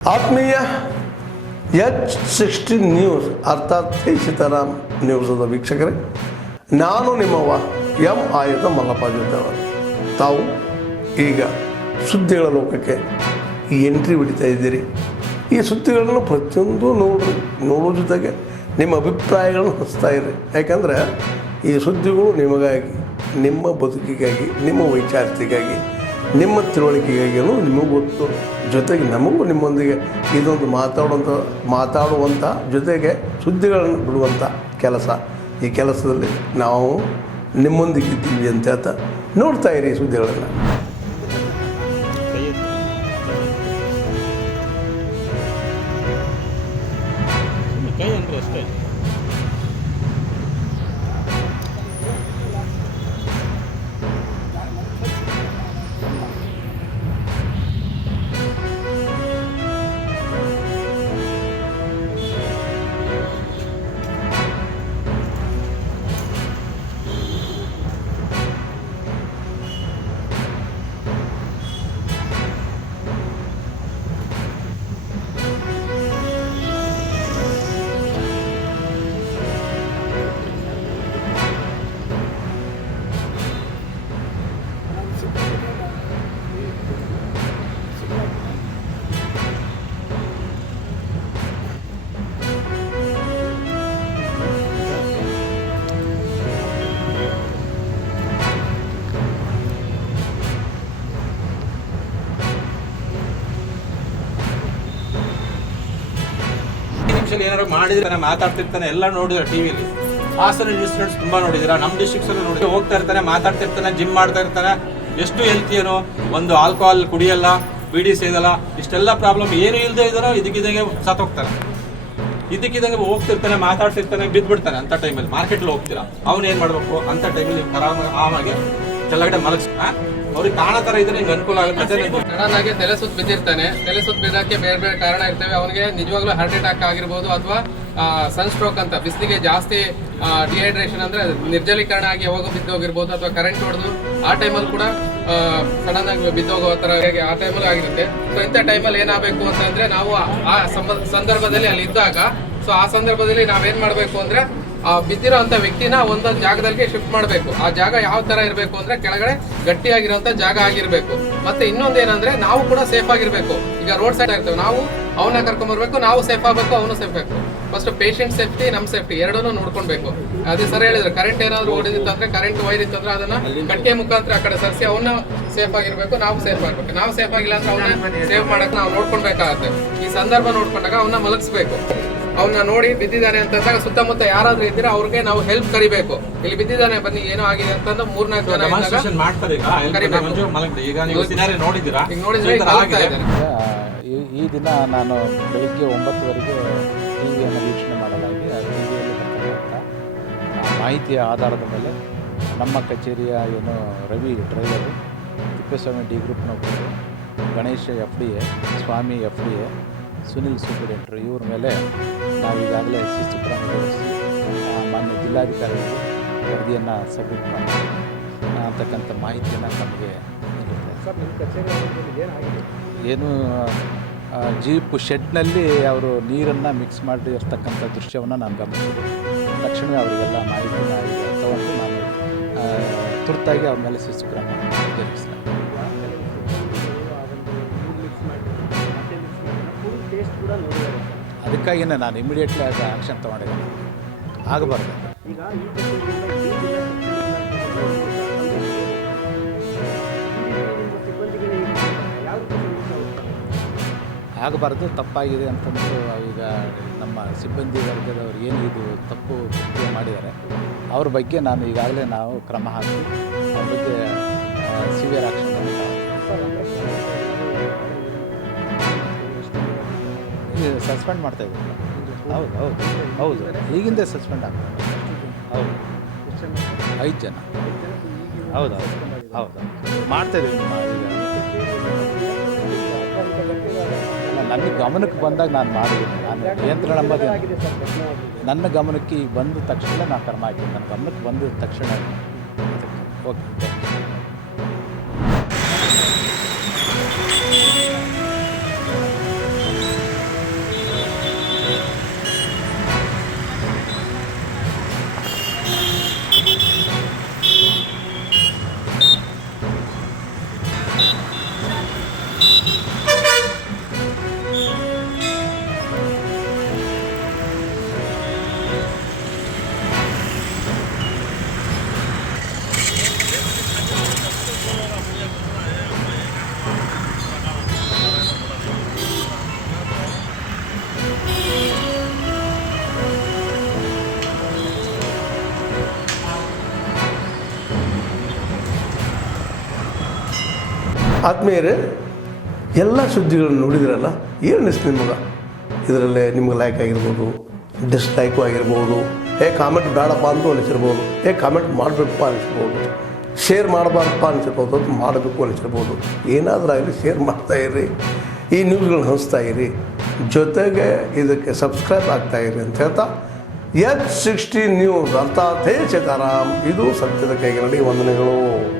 ಆತ್ಮೀಯ H16 news ಅರ್ಥಾತ್ ಹೇ ಸೀತಾರಾಮ್ ನ್ಯೂಸದ ವೀಕ್ಷಕರೇ, ನಾನು ನಿಮ್ಮವ ಎಂ ಆಯುಧ ಮಲ್ಲಪ್ಪ ಜೊತೆಯವರು. ತಾವು ಈಗ ಸುದ್ದಿಗಳ ಲೋಕಕ್ಕೆ ಎಂಟ್ರಿ ಹೊಡಿತಾ ಇದ್ದೀರಿ. ಈ ಸುದ್ದಿಗಳನ್ನು ಪ್ರತಿಯೊಂದು ನೋಡೋ ಜೊತೆಗೆ ನಿಮ್ಮ ಅಭಿಪ್ರಾಯಗಳನ್ನು ಹಚ್ತಾ ಇರಿ. ಯಾಕಂದರೆ ಈ ಸುದ್ದಿಗಳು ನಿಮಗಾಗಿ, ನಿಮ್ಮ ಬದುಕಿಗಾಗಿ, ನಿಮ್ಮ ವೈಚಾರಿಕೆಗಾಗಿ, ನಿಮ್ಮ ತಿಳುವಳಿಕೆಗಾಗಿಯೂ ನಿಮಗೂ ಗೊತ್ತು. ಜೊತೆಗೆ ನಮಗೂ ನಿಮ್ಮೊಂದಿಗೆ ಇದೊಂದು ಮಾತಾಡುವಂಥ ಜೊತೆಗೆ ಸುದ್ದಿಗಳನ್ನು ಬಿಡುವಂಥ ಕೆಲಸ. ಈ ಕೆಲಸದಲ್ಲಿ ನಾವು ನಿಮ್ಮೊಂದಿಗಿದ್ದೀವಿ ಅಂತ ಹೇಳ್ತಾ ನೋಡ್ತಾ ಇರಿ ಸುದ್ದಿಗಳನ್ನು. ಏನಾದ್ರು ಮಾಡಿದ್ರೆ ಮಾತಾಡ್ತಿರ್ತಾನೆ, ಎಲ್ಲ ನೋಡಿದ್ರೆ ಟಿವಿಲಿ. ಹಾಸನ ಇನ್ಸಿಡೆಂಟ್ಸ್ ತುಂಬಾ ನೋಡಿದಿರಾ, ನಮ್ಮ ಡಿಸ್ಟ್ರಿಕ್ಸ್ ಅಲ್ಲಿ ನೋಡಿದ್ರೆ ಹೋಗ್ತಾ ಇರ್ತಾನೆ, ಮಾತಾಡ್ತಿರ್ತಾನೆ, ಜಿಮ್ ಮಾಡ್ತಾ ಇರ್ತಾನೆ. ಎಷ್ಟು ಹೆಲ್ತಿಯೇನೋ, ಒಂದು ಆಲ್ಕೋಹಾಲ್ ಕುಡಿಯಲ್ಲ, ಬಿಡಿ ಸೇದಲ್ಲ, ಇಷ್ಟೆಲ್ಲ ಪ್ರಾಬ್ಲಮ್ ಏನು ಇಲ್ಲದೆ ಇದ್ದಾರೋ ಇದಕ್ಕಿದಂಗೆ ಸತ್ತೋಗ್ತಾನೆ. ಇದಕ್ಕಿದಂಗೆ ಹೋಗ್ತಿರ್ತಾನೆ, ಮಾತಾಡ್ತಿರ್ತಾನೆ, ಬಿದ್ದ್ಬಿಡ್ತಾನೆ. ಅಂತ ಟೈಮಲ್ಲಿ ಮಾರ್ಕೆಟ್ಲಿ ಹೋಗ್ತೀರಾ, ಅವ್ನು ಏನ್ ಮಾಡ್ಬೇಕು? ಅಂತ ಟೈಮಲ್ಲಿ ಆರಾಮಾಗಿ ಕೆಳಗಡೆ ಮಲಗಿಸ್ ಅವ್ರಿಗೆ ಕಾಣೋ ತರ ಇದ್ರೆ ನಿಮ್ಗೆ ಅನುಕೂಲ ಆಗುತ್ತೆ. ಸಡನ್ ಆಗಿ ತಲೆ ಸುತ್ತ ಬಿದ್ದಿರ್ತಾನೆ. ತಲೆ ಸುತ್ತ ಬಿದ್ದಕ್ಕೆ ಬೇರೆ ಬೇರೆ ಕಾರಣ ಇರ್ತವೆ. ಅವನಿಗೆ ನಿಜವಾಗ್ಲೂ ಹಾರ್ಟ್ ಅಟ್ಯಾಕ್ ಆಗಿರ್ಬೋದು, ಅಥವಾ ಸನ್ ಸ್ಟ್ರೋಕ್ ಅಂತ ಬಿಸಿಲಿಗೆ ಜಾಸ್ತಿ ಡಿಹೈಡ್ರೇಷನ್ ಅಂದ್ರೆ ನಿರ್ಜಲೀಕರಣ ಆಗಿ ಯಾವಾಗ ಬಿದ್ದೋಗಿರ್ಬೋದು, ಅಥವಾ ಕರೆಂಟ್ ಹೊಡೆದು ಆ ಟೈಮಲ್ಲಿ ಕೂಡ ಸಡನ್ ಆಗಿ ಬಿದ್ದೋಗೋ ತರ ಆ ಟೈಮಲ್ಲಿ ಆಗಿರುತ್ತೆ. ಸೊ ಇಂಥ ಟೈಮಲ್ಲಿ ಏನಾಗಬೇಕು ಅಂತಂದ್ರೆ ನಾವು ಆ ಸಂದರ್ಭದಲ್ಲಿ ಅಲ್ಲಿ ಇದ್ದಾಗ, ಸೊ ಆ ಸಂದರ್ಭದಲ್ಲಿ ನಾವೇನ್ ಮಾಡ್ಬೇಕು ಅಂದ್ರೆ ಆ ಬಿದ್ದಿರೋ ಅಂತ ವ್ಯಕ್ತಿನ ಒಂದೊಂದು ಜಾಗದಲ್ಲಿ ಶಿಫ್ಟ್ ಮಾಡಬೇಕು. ಆ ಜಾಗ ಯಾವ ತರ ಇರಬೇಕು ಅಂದ್ರೆ ಕೆಳಗಡೆ ಗಟ್ಟಿಯಾಗಿರೋಂಥ ಜಾಗ ಆಗಿರ್ಬೇಕು. ಮತ್ತೆ ಇನ್ನೊಂದೇನಂದ್ರೆ ನಾವು ಕೂಡ ಸೇಫ್ ಆಗಿರ್ಬೇಕು. ಈಗ ರೋಡ್ ಸೈಡ್ ಇರ್ತೇವೆ, ನಾವು ಅವನ್ನ ಕರ್ಕೊಂಡ್ ಬರ್ಬೇಕು, ನಾವು ಸೇಫ್ ಆಗ್ಬೇಕು, ಅವನು ಸೇಫ್ ಆಗ್ಬೇಕು. ಫಸ್ಟ್ ಪೇಷಂಟ್ ಸೇಫ್ಟಿ, ನಮ್ ಸೇಫ್ಟಿ ಎರಡನ್ನೂ ನೋಡ್ಕೊಳ್ಬೇಕು. ಅದೇ ಸರ್ ಹೇಳಿದ್ರೆ, ಕರೆಂಟ್ ಏನಾದ್ರು ಓಡಿದಿತ್ತಂದ್ರೆ, ಕರೆಂಟ್ ವೈರ್ ಇತ್ತಂದ್ರೆ ಅದನ್ನ ಕಟ್ಟಿಗೆ ಮುಖಾಂತರ ಆ ಕಡೆ ಸರಿಸಿ ಅವನ್ನ ಸೇಫ್ ಆಗಿರ್ಬೇಕು, ನಾವು ಸೇಫ್ ಆಗ್ಬೇಕು. ನಾವು ಸೇಫ್ ಆಗಿಲ್ಲ ಅಂದ್ರೆ ಅವನ್ನ ಸೇಫ್ ಮಾಡಕ್ ನಾವು ನೋಡ್ಕೊಳ್ಬೇಕಾಗತ್ತೆ. ಈ ಸಂದರ್ಭ ನೋಡ್ಕೊಂಡಾಗ ಅವನ್ನ ಮಲಗಿಸ್ಬೇಕು. ಅವನ್ನ ನೋಡಿ ಬಿದ್ದಿದ್ದಾನೆ ಅಂತಂದಾಗ ಸುತ್ತಮುತ್ತ ಯಾರಾದ್ರೂ ಇದ್ರೆ ಅವ್ರಿಗೆ ನಾವು ಹೆಲ್ಪ್ ಕರಿಬೇಕು. ಇಲ್ಲಿ ಬಿದ್ದಿದ್ದಾನೆ, ಬನ್ನಿ ಏನೋ ಆಗಿದೆ ಅಂತಂದು 3-4 ಜನ ಈ ದಿನ ನಾನು ಬೆಳಿಗ್ಗೆ 9 ಟಿವಿಯನ್ನು ವೀಕ್ಷಣೆ ಮಾಡಲಾಗಿ ಆ ಟಿವಿಯಲ್ಲಿ ಬರ್ತಕ್ಕಂಥ ಮಾಹಿತಿಯ ಆಧಾರದ ಮೇಲೆ ನಮ್ಮ ಕಚೇರಿಯ ಏನು Ravi driver, Thippeswamy D group ನೌಕರರು, ಗಣೇಶ FDA, ಸ್ವಾಮಿ FDA, ಸುನಿಲ್ ಸೂಪರಿಂಟೆಂಡರ್ ಇವ್ರ ಮೇಲೆ ನಾವೀಗಾಗಲೇ ಶಿಸ್ತು ಕ್ರಮ ಜರುಗಿಸಿ ಮಾನ್ಯ ಜಿಲ್ಲಾಧಿಕಾರಿಗಳು ವರದಿಯನ್ನು ಸಬ್ಮಿಟ್ ಮಾಡಿ ಅಂತಕ್ಕಂಥ ಮಾಹಿತಿಯನ್ನು ನಮಗೆ ಏನು ಜೀಪ್ ಶೆಡ್ನಲ್ಲಿ ಅವರು ನೀರನ್ನು ಮಿಕ್ಸ್ ಮಾಡಿರ್ತಕ್ಕಂಥ ದೃಶ್ಯವನ್ನು ನಾನು ಗಮನಿಸಿದೆ. ತಕ್ಷಣವೇ ಅವರಿಗೆಲ್ಲ ಮಾಹಿತಿನ ತಗೊಂಡು ನಾನು ತುರ್ತಾಗಿ ಅವ್ರ ಮೇಲೆ ಶಿಸ್ತು ಕ್ರಮ ಜರುಗಿಸಿದೆ. ಅದಕ್ಕಾಗಿಯೇ ನಾನು ಇಮಿಡಿಯೇಟ್ಲಿ ಅದು ಆ್ಯಕ್ಷನ್ ತೊಗೊಂಡಿದ್ದೇನೆ. ಆಗಬಾರ್ದು, ಆಗಬಾರ್ದು, ತಪ್ಪಾಗಿದೆ ಅಂತಂದು ಈಗ ನಮ್ಮ ಸಿಬ್ಬಂದಿ ವರ್ಗದವರು ಏನು ಇದು ತಪ್ಪು ಕೃತ್ಯ ಮಾಡಿದ್ದಾರೆ ಅವ್ರ ಬಗ್ಗೆ ನಾನು ಈಗಾಗಲೇ ನಾವು ಕ್ರಮ ಹಾಕಿ ಅವ್ರ ಬಗ್ಗೆ ಸಿವಿಯರ್ ಆ್ಯಕ್ಷನ್ ಸಸ್ಪೆಂಡ್ ಮಾಡ್ತಾಯಿದ್ದೀವಿ. ಹೌದು ಈಗಿಂದ ಸಸ್ಪೆಂಡ್ ಆಗ್ತದೆ. ಹೌದು 5 ಜನ. ಹೌದು ಮಾಡ್ತಾಯಿದ್ದೀವಿ. ಈಗ ನನ್ನ ಗಮನಕ್ಕೆ ಬಂದಾಗ ನಾನು ಮಾಡಿದ್ದೀನಿ. ನಾನು ನಿಯಂತ್ರಣ ಎಂಬುದು ನನ್ನ ಗಮನಕ್ಕೆ ಈಗ ಬಂದ ತಕ್ಷಣ ನಾನು ಕ್ರಮ ಹಾಕಿದ್ದೀನಿ. ನನ್ನ ಗಮನಕ್ಕೆ ಬಂದ ತಕ್ಷಣ ಓಕೆ. ಆತ್ಮೀಯರೇ, ಎಲ್ಲ ಸುದ್ದಿಗಳನ್ನು ನೋಡಿದ್ರಲ್ಲ, ಏನು ಅನಿಸ್ತು ನಿಮಗೆ? ಇದರಲ್ಲೇ ನಿಮ್ಗೆ ಲೈಕ್ ಆಗಿರ್ಬೋದು, ಡಿಸ್ಲೈಕು ಆಗಿರ್ಬೋದು, ಕಾಮೆಂಟ್ ಬೇಡಪ್ಪ ಅಂತೂ ಅನಿಸಿರ್ಬೋದು, ಕಾಮೆಂಟ್ ಮಾಡಬೇಕಪ್ಪ ಅನಿಸ್ಬೋದು, ಶೇರ್ ಮಾಡಬಾರ್ದಪ್ಪ ಅನಿಸಿರ್ಬೋದು, ಅದು ಮಾಡಬೇಕು ಅನಿಸಿರ್ಬೋದು. ಏನಾದರೂ ಆಗಲಿ ಶೇರ್ ಮಾಡ್ತಾಯಿರಿ, ಈ ನ್ಯೂಸ್ಗಳನ್ನ ಹಂಚ್ತಾ ಇರಿ, ಜೊತೆಗೆ ಇದಕ್ಕೆ ಸಬ್ಸ್ಕ್ರೈಬ್ ಆಗ್ತಾಯಿರಿ ಅಂತ ಹೇಳ್ತಾ H16 ನ್ಯೂಸ್ ಅರ್ಥಾತ್ ಹೇ ಸೀತಾರಾಮ್, ಇದು ಸತ್ಯದ ಕೈಗೆ ನಡಿ. ವಂದನೆಗಳು.